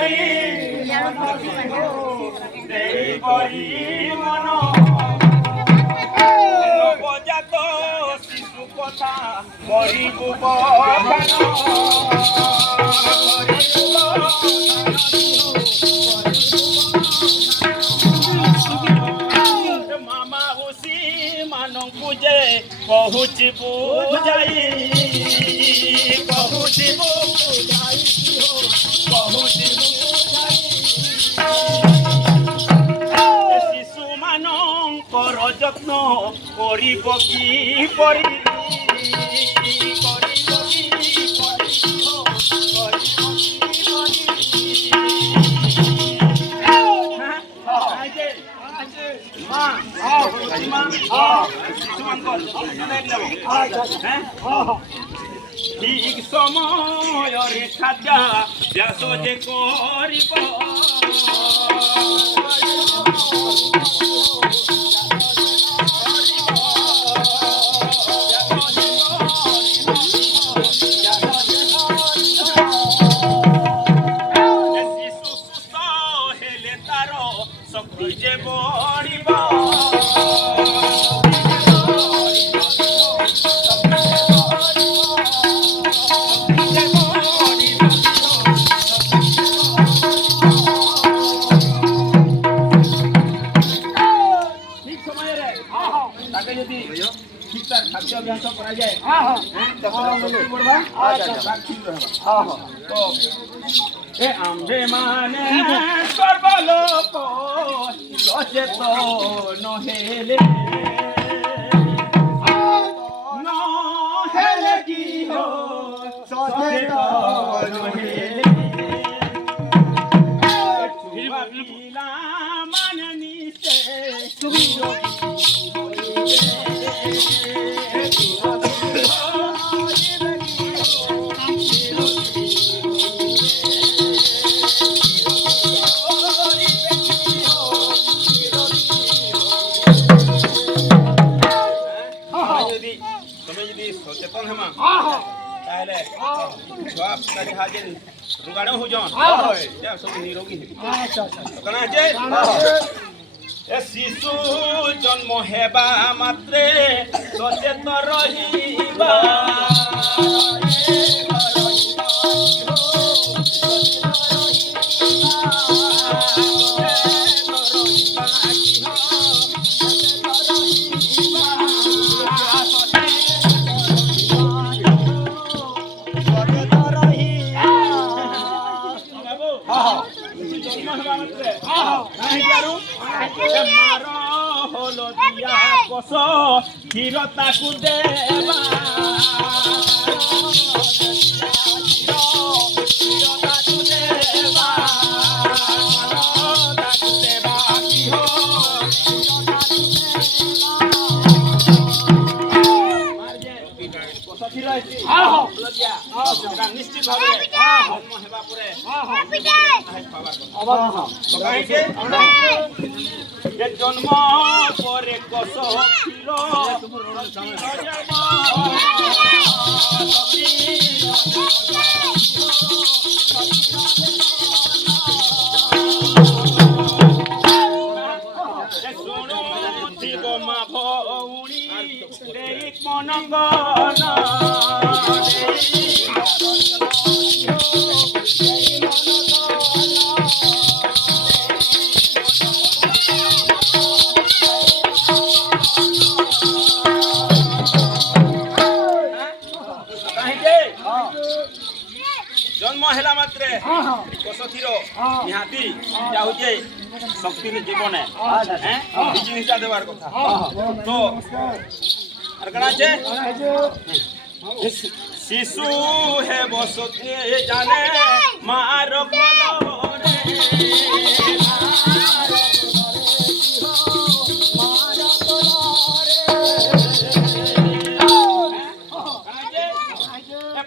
କରି ଦେଇ କରି ମନ ନବଜାତ ଶିଶୁ କଥା କରିବୁ ବଖାନ ମାମା ହୁସି ମାନଙ୍କୁ ଯେ କହୁଛି ବୁଝାଇ କହୁଛି ବୁଝାଇ କହୁଛି ବୁଝାଇ ଶିଶୁ ମାନଙ୍କର ଯତ୍ନ କରିବ କିପରି ঠিক সমୟରେ খাদ্যাভ্যাସ যে କରିବ ଶିଶୁ ସୁସ୍ଥ ହେଲେ ତାର ଶକ୍ତି ଯେ ବଢ଼ିବ ଖାଦ୍ୟାଭ୍ୟାସ କରାଯାଏ ଏ ଆମ୍ଭେମାନେ ସର୍ବଲୋକ ସଚେତନ ହେଲେ ନହେଲେ କି ସଚେତନ ହେଲେ ପିଲାମାନେ ନିଶ୍ଚୟ ସଚେତନ ହେମା ତାହେଲେ ଛୁଆ ପିଲା ଯାହା ଯେ ରୁଗାଣ ହଉଛନ୍ ସବୁ ନିରୋଗୀ ହେବେ ଏ ଶିଶୁ ଜନ୍ମ ହେବା ମାତ୍ରେ ସଚେତ ରହିବା কষ ক্ষীর তাকু দেবা নিশ্চিত ভাবে জন্ম হেবা পরে জন্ম পরে কষ ক্ষীর শুণুথিব মা ভৌণী দেই মন গণ জন্ম হেলা মাত্রে কষথির নিহাতি যা হচ্ছে শক্তির জীবনে এই জিনিসটা দেওয়ার কথা তো আর কেন আছে শিশু হে বসতে জানে মার কোলরে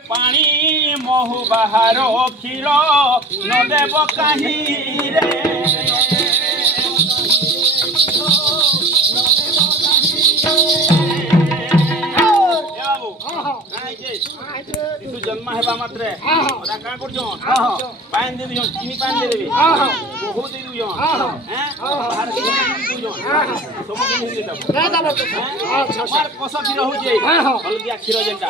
পানি মহু বাহার ক্ষীর নদেব কাহিরে শিশু জন্ম ହେବା ମାତ୍ରେ ଓଟା କାଁ କରୁଛନ୍ ପାଣି ଦେଇ ଦଉଛନ୍ ଚିନି ପାଣି ଦେଇଦେବେ ବହୁ ଦେଇ ଦଉଛନ୍ ବାହାରେ ଦେଇ ଦଉଛନ୍ ସବୁ ଜିନିଷ ଦେଇ ଦବ କଷ କ୍ଷୀର ହଉଛି ହଳଦିଆ କ୍ଷୀର ଯେନ୍ଟା